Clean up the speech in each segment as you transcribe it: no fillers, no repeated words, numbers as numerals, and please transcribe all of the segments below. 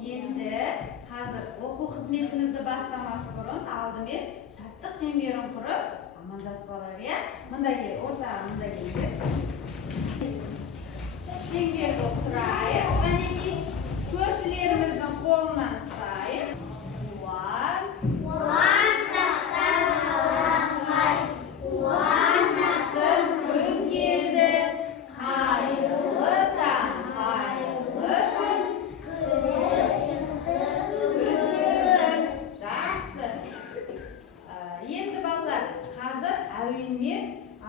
Endi hozir o'quv xizmetimizni boshlamas burun aldымен shartlik chemberini qurib, amandasib olaylik. Bunda kel, o'rtog'im bunda kel. Chemberni quraylik. Qaniki ko'rshilariimizning qo'lidan tutaylik.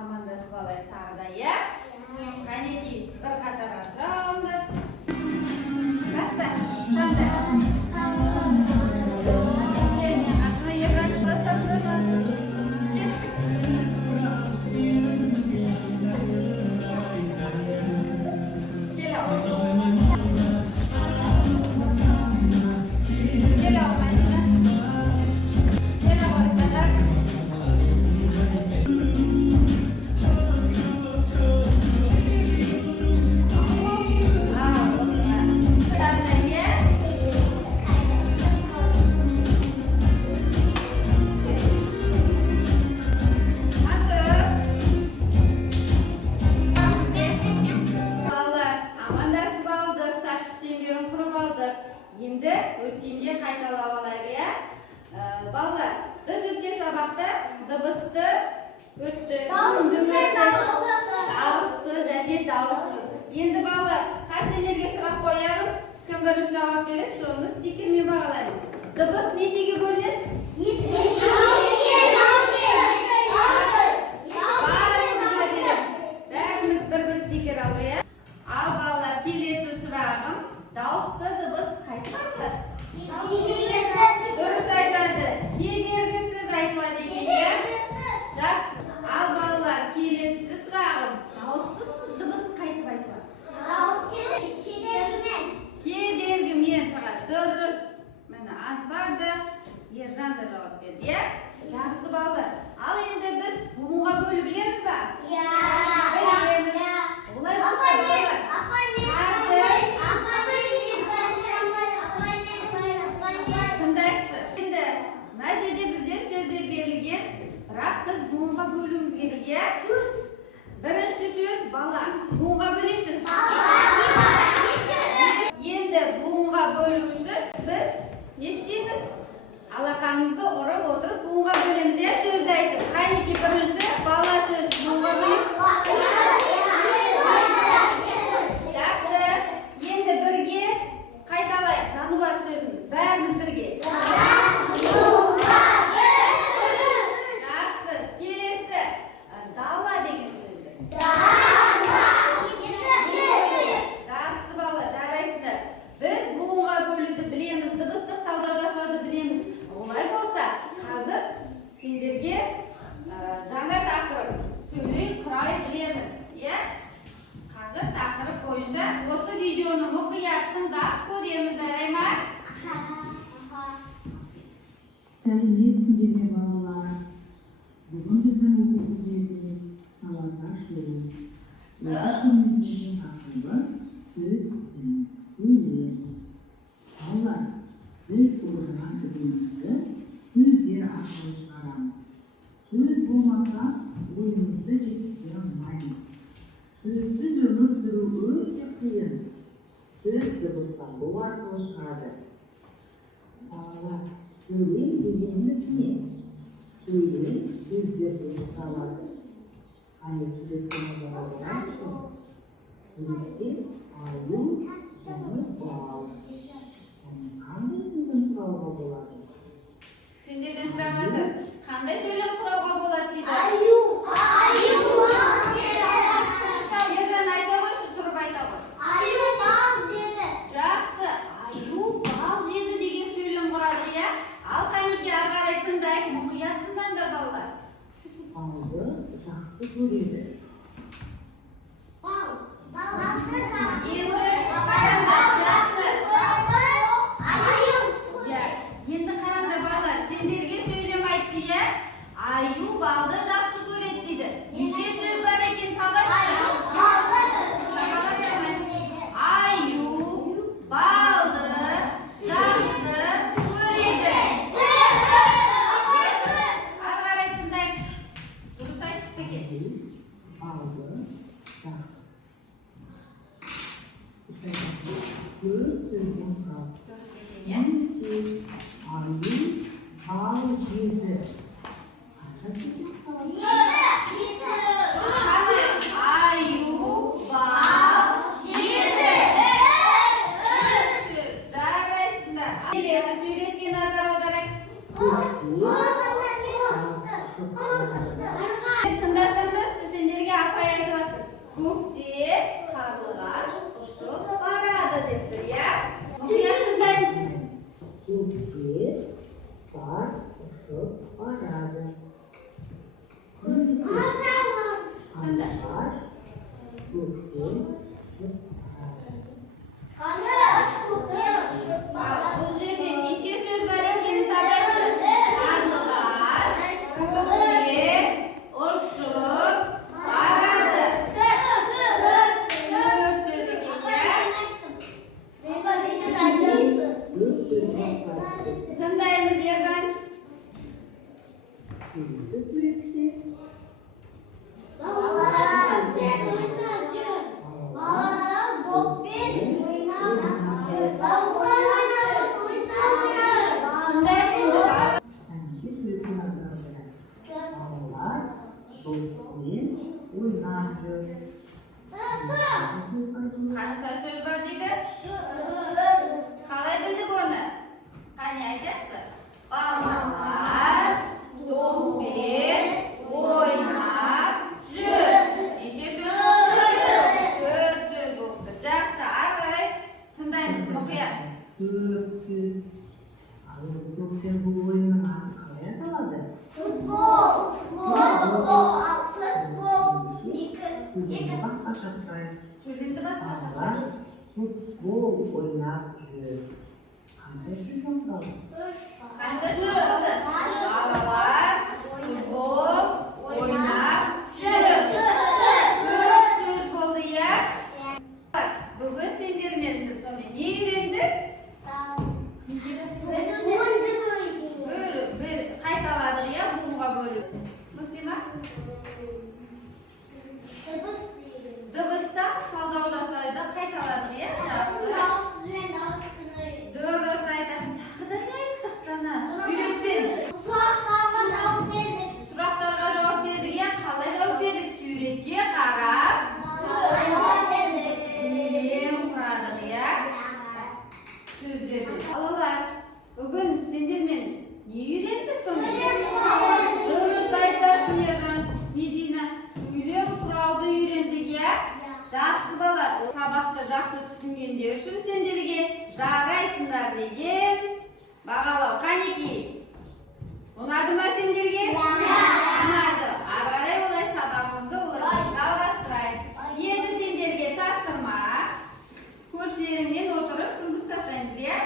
Amandasib olaylik tag'da, ya. Qaniki bir qatorga turamiz. Basta, qanday? Kelin, asli yerdan qattiqman. Endi o'tkinga qaytalab olaylik, ya. Bolalar, biz o'tgan sabaqda dibisni o'tdik, davusni және davussiz. Endi bolalar, qaysilarga so'rab qo'yamiz? Kim birinchi javob beradi, so'nggi stikerмен бағалаймыз. Dibis nechega bo'linadi? 7. Bәріміз bir stiker alaylik. Al bolalar, kelесі сұрағым. Davusda dibis qaytadi. Dұрыс айтады. Kedergisiz aytadi ekan. Жақсы. Al bolalar, kelесі сұрағым. Davussiz dibis qaytib aytadi. Kedergimen шығады. Dұрыс. Mana ansarda Ержан da javob berdi, ya. Жақсы bolalar. Al endi biz bugunga bo'lib bilamiz ba? Ya. Olay bo'lsa bolalar. Бірақ біз буынға бөлуіміз керек, я? Бірінші сөз бала. Буынға бөлекші. Енді буынға бөлу үшін біз не істейміз? Алақанымызды ұрып отырып буынға бөлеміз, я? Сөзді айтып. Қайнеке бірінші бала сөз буынға бөлекші. Жақсы. Енді бірге қайталайық. Жануар сөзін. Бәріміз бірге. Жаңа тақырып сөйлей құрай білеміз, е? Қазір тақырып бойынша осы видеоны мұқият тыңдап көреміз, жарай ма? Сәлеметсіздер балалар. Бүгін біздің оқу қызметіміз сауаттар шоуы. Осы қызметіміздің тақырыбы сөз сөйлем. Балалар, біз оқыған сөзімізді сөздер арқылы шығарамыз. Сөз болмаса, ойымызды жеткізе алмаймыз. Сөзсіз өмір сүру өте қиын. Сөз дыбысталу арқылы шығады. Балалар, сөйлем дегеніміз не? Сөйлем сөздерді жасалады. Қане суретке назар аударайықшы. Суретте аю және бал. Қандай сөйлем құруға болады? Сендерден сұрамады. Қандай сөйлем құруға болады дейді? Аю. Ержан айта қойшы, тұрып айта қой. Аю бал жеді. Жақсы. Аю бал жеді деген сөйлем құрады, я? Ал қанеке ары қарай тыңдайық, мұқият тыңдаңдар балалар. Балды жақсы көреді. Бал. Балды жақсы. Енді қараңдар, жақсы. Аю. Енді қараңдар балалар, сендерге сөйлем айтты, я? Аю балды жақсы көреді дейді. Неше сөз бар екен табайықшы? Аю балды söyleyeyim kal. Dürüst ekan ya. Hangisi? Ayı, bal, yedi. Kaça çıkıyor? Qani? Ayu, bal, yedi. Jarraysizlar. Kelasi suratga nazar audaring. Sinda senlarga apay aytyapti. Ko'kda qarg'ish ushib boradi debdir ya. O'qiyapsizlarmi? Ko'kda bar ushib boradi. Hangisi? Qandash, ko'kda ushib boradi. Bu yerda necha so'z bor ekanini topasiz. Qarg'ish, ko'kda ushib boradi. To'rt so'z ekan ya. Tindaymiz yerdan. Kelasi suratda hangi suratga nazar audaring? Bolalar to'pмен o'ynaydi. Qancha so'z bor deydi? Qalay bildik uni? Qani aytyapti? Bolalar to'pмен o'ynab yur. Necha so'z bo'ldi? To'rt so'z bo'ldi. Yaxshi, ari qaray tindaymiz, o'qiyapti. To'rt so'z. To'pdan bu o'yinni ma'no qalay qiladi? Futbolni boshqacha Сөйлемді басқаша. Bolalar futbol o'ynab yur. Qancha so'z qoldi? Qancha so'z bo'ldi? Bolalar futbol o'ynab yur. To'rt so'z bo'ldi ya. Bugun senlar men biz ne o'rgandik? Bir qaytaladik ya bunga bo'lib. Muslima? Dibisda taldoq jasayda qaytaladik ya. Doğru saytasın. Taqdir aytdik qana. Yuribsin. So'roqlarga javob berdik ya. Qalay javob berdik? Suratga qarab Ем quradik ya. So'zlarni. Bolalar, bugun senlar men ne o'rgandik sonda? Durust aytasın yerdan. Medina сөйлем құрауды үйрендік ya. Жақсы балар, сабақты жақсы түсінгендер үшін сендерге жарайсыңдар деген бағалау. Қанеки? Ұнады ма сендерге? Ұнады. Ары қарай олай сабағымызды олай жалғастырайық. Енді сендерге тапсырма. Көршілеріңмен отырып жұмыс жасаймыз ya.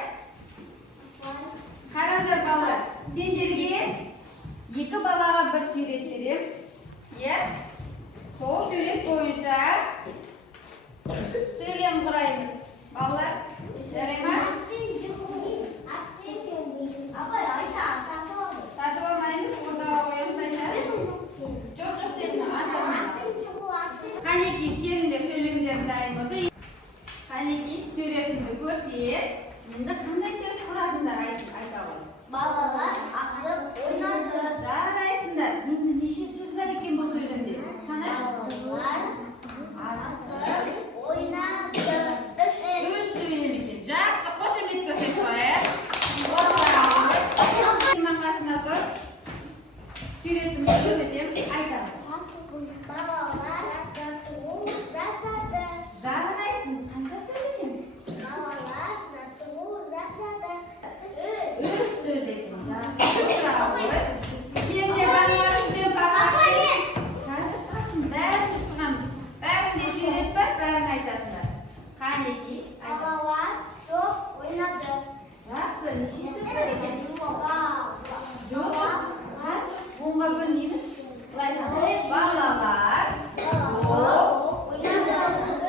Қараңдар балар, сендерге екі балаға бір сурет берем. Ya. Сол сурет бойынша сөйлем құраймыз. Балалар, жарай ма? Татып алмаймыз, ортаға қоямыз айтады. Жоқ, сен асырма. Қанеки, келіңдер сөйлемдерін дайын болса. Қанеки, суретімді көрсет. Енді қандай сөз құрадыңдар айта аламын. Балалар асып ойнады. Жарайсыңдар. Енді неше сөз бар екен бұл сөйлемде? Сана? Балалар асып ойнады. Үш сөйлем екен. Жақсы, қошемет көрсетіп қояйық. Маңғасына тұр. Суретімді көрсетеміз, айтамыз. Балалар жаттығу жасады. Жарайсың. Қанша сөз екен? Балалар жаттығу жасады. Үш сөз екен. Жақсы. Енді жануарыңызбен бақылап. Қазір шығасың, бәрін шығамыз. Бәрінде сурет бар, бәрін айтасыңдар. Қанеки? Балалар топ ойнады. Жақсы, неше сөз бар екен? Жоқ. Онға бөлмейміз. Балалар Ойнады.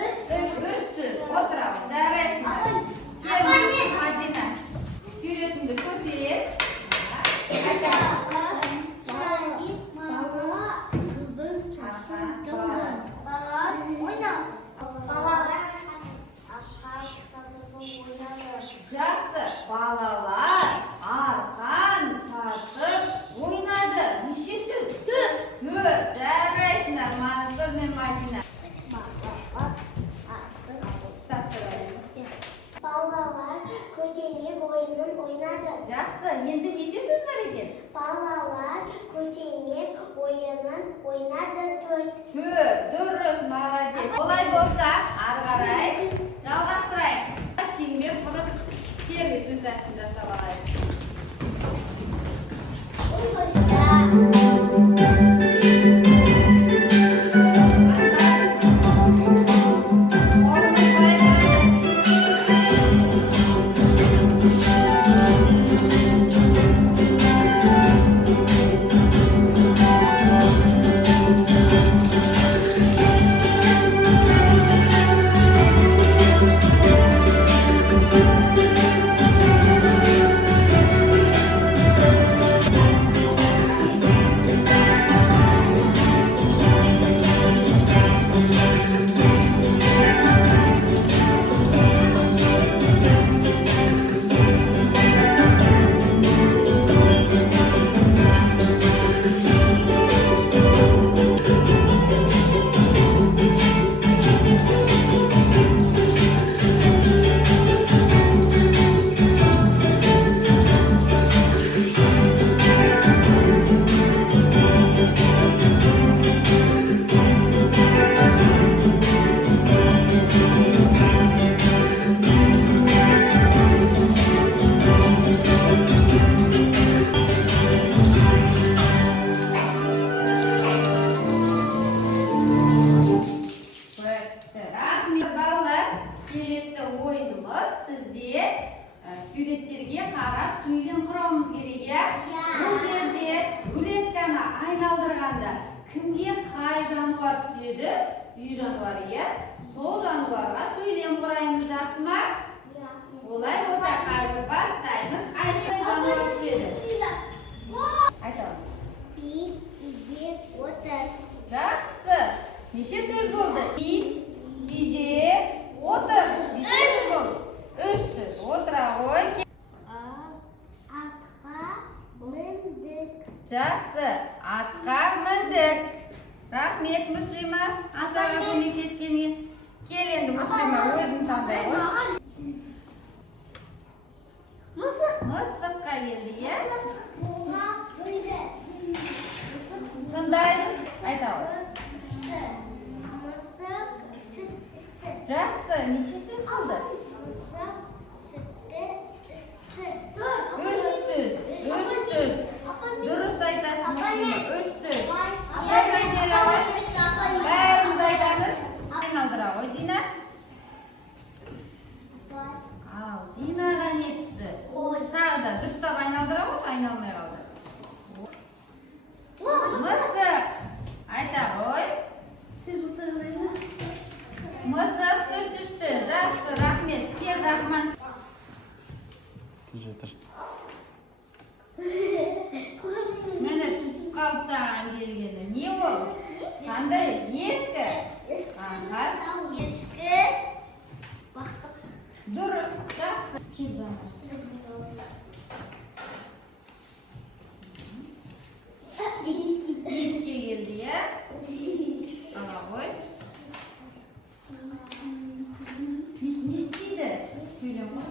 үш сөз. Отырамын, жарайсыңдар. Мадина, суретіңді көрсет. Шахид мама қыздың шашын жұлды. Балалар ойнады. Балалар ашқан татысын balalar arqan tartib o'ynadi. Necha so'z? 4. Jaraysinlar, Mansur men Madina. Balalar ko'changib o'yinini o'ynadi. Yaxshi, endi necha so'z bor ekan? Balalar ko'changib o'yinini o'ynadi. 4. Durust, молодец. Bo'lay bo'lsa, ары qaray жалғастырайық. Shingir qilib terga to'satni jasab olaylik. Kelесі ойынымыз бізде суреттерге қарап сөйлем құрауымыз керек, иә? Бұл жерде рулетканы айналдырғанда кімге қай жануар түседі? Үй жануары, иә? Сол жануарға сөйлем құраймыз, жақсы ма? Олай болса, қазір бастаймыз. Қай жануар түседі? Айталым. Ит үйде отыр. Жақсы. Неше сөз болды? Ит үйде отыр. Неше сөз болды? 3 сөз. Отыра ғой. Атқа міндік. Жақсы. Атқа міндік. Рахмет, Мүслима. Атаға көмектескенге. Кел енді, Мүслима, өзің таңдай ғой. Мысыққа келді, е? Тыңдаймыз. Айта ғой. Мысық сүт істі. Жақсы. Неше сөз болды? Мысық сүтті істі. 3 сөз. 3 сөз. Дұрыс айтасың, Мүслима. 3 сөз. Бәрін айтамыз. Айналдыра ғой, Дина. Ал, Динаға не түсті? Тағы да дұрыстап айналдыра ғой, айналмай қалды. Мысық. Айта ғой. Мысық сүт ішті. Жақсы, рахмет. Кел, Рахман. Мені түсіп қалды саған келгені. Не ол? Қандай? Ешкі? Аға. Ешкі. Бақтық. Дұрыс. Жақсы. Кел, жанар. Итке келді, е? Ала ғой. Ит не істейді? Сөйлем ғой.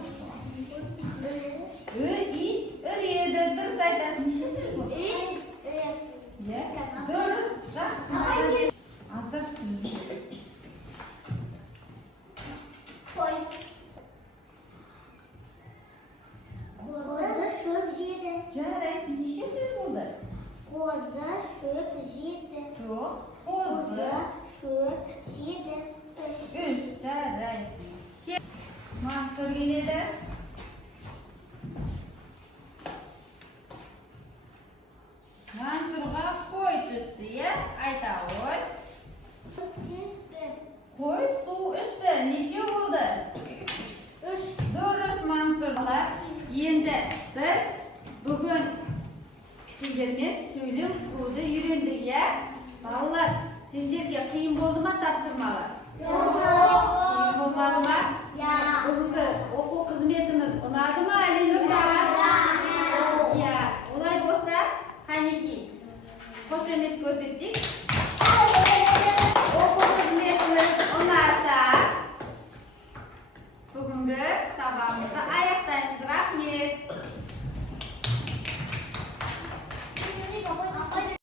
Ит үреді. Дұрыс айтасың. Неше сөз бұл? Дұрыс. Жақсы. Аздап түзді. Қой. Қозы шөп жеді. Жарайсың. Неше сөз болды? Қозы шөп жеді. Жоқ. Қозы Қозы. шөп жеді. 3. Жарайсың. Мақтыр келеді. Мансұрға қой түсті, е? Айта ғой. Қой су ішті. Неше болды? 3. Дұрыс, Мансұр. Енді біз бүгін сендермен сөйлем құруды үйрендік, е? Балалар, сендерге қиын болды ма тапсырмалар? Қиын Olmadı mı? Bugünkü okul hizmetimiz unadı mı Alinur Şaban? Ya, olay bolsa, haneki qo'shimcha ko'rsatdik.